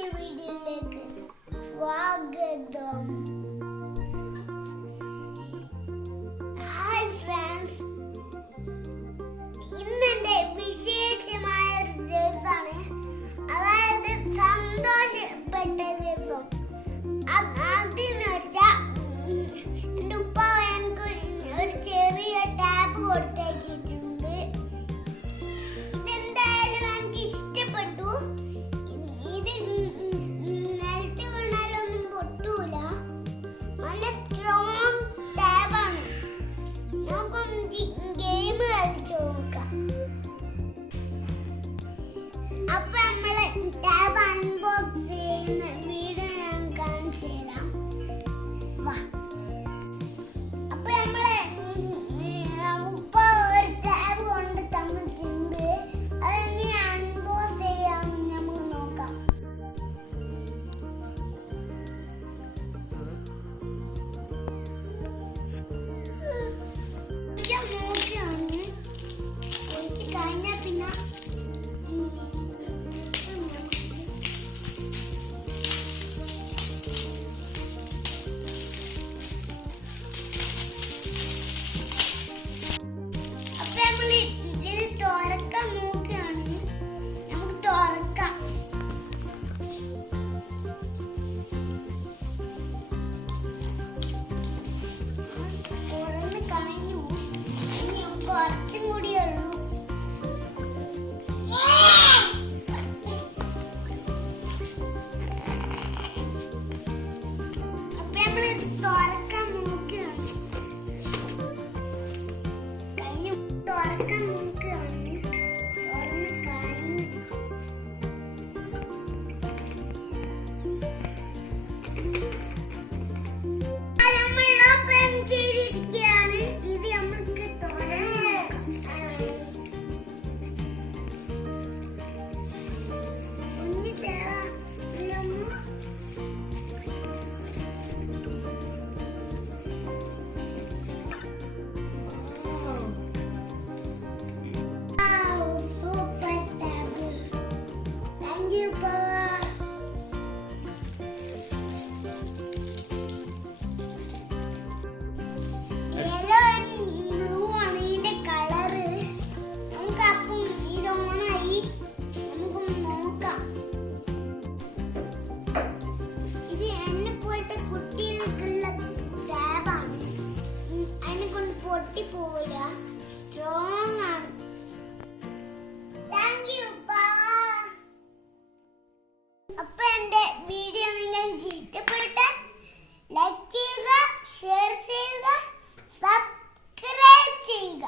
പുതിയ വീഡിയോയിലേക്ക് സ്വാഗതം. ഹായ് ഫ്രണ്ട്സ്, ഇന്നെന്റെ വിശേഷമായ ഒരു ദിവസമാണ്. അതായത് സന്തോഷപ്പെട്ട ദിവസം. അതെന്ന് വെച്ചാൽ എൻ്റെ ഉപ്പ എനിക്ക് ഒരു ചെറിയ ടാബ് കൊടുത്തയച്ചിട്ടുണ്ട്. ഇതെന്തായാലും എനിക്ക് ഇഷ്ടപ്പെട്ടു. ഇത് നിലത്ത് വീണാലൊന്നും പൊട്ടൂല. നല്ല സ്ട്രോങ് ടാബാണ്. നമുക്കൊന്ന് ഗെയിം കളിച്ചു നോക്കാം. അപ്പൊ നമ്മള് ടാബ് അൺബോക്സ് ചെയ്യുന്ന വീഡിയോ ഞാൻ കാണിച്ചു തരാം. വാ. അപ്പൊ നമ്മള് ഉപ്പ ഒരു ടാബ് കൊണ്ട് തന്നിട്ടുണ്ട്. അതെങ്ങനെ അൺബോക്സ് ചെയ്യാമെന്ന് നമുക്ക് നോക്കാം. നോക്കിയാണ് കുറച്ച് കഴിഞ്ഞാൽ പിന്നെ ഇത് തുറക്കാൻ നോക്കുകയാണ്. നമുക്ക് തുറക്കാം. തുറന്ന് കഴിഞ്ഞു. ഇനി കുറച്ചും കൂടിയേ ഉള്ളൂ. അപ്പൊ നമ്മള് തുറക്കാൻ നോക്കുകയാണ്. കഴിഞ്ഞു. തുറക്കാൻ നോക്കുകയാണ്. തുറന്ന് കഴിഞ്ഞു. നമ്മൾ ഓപ്പൺ ചെയ്തിരിക്കുകയാണ്. ഇത് നമുക്ക് തുറന്ന് നോക്കാം. കുഞ്ഞു തരാം. Super tab. താങ്ക് യു പവ. യെല്ലോ ബ്ലൂ ആണ് ഇതിന്റെ കളറ്. നമുക്ക് അപ്പം ഇത് ഓണായി. നമുക്കൊന്ന് നോക്കാം. ഇത് എന്നെ പോലത്തെ കുട്ടികൾക്കുള്ള ടാബാണ്. അതിനെ കൊണ്ട് പൊട്ടിപ്പോവില്ല. സ്ട്രോങ് ആണ്. താങ്ക് യു അപ്പൊ എന്റെ വീഡിയോ നിങ്ങൾക്ക് ഇഷ്ടപ്പെട്ടാൽ ലൈക്ക് ചെയ്യുക, ഷെയർ ചെയ്യുക, സബ്സ്ക്രൈബ് ചെയ്യുക.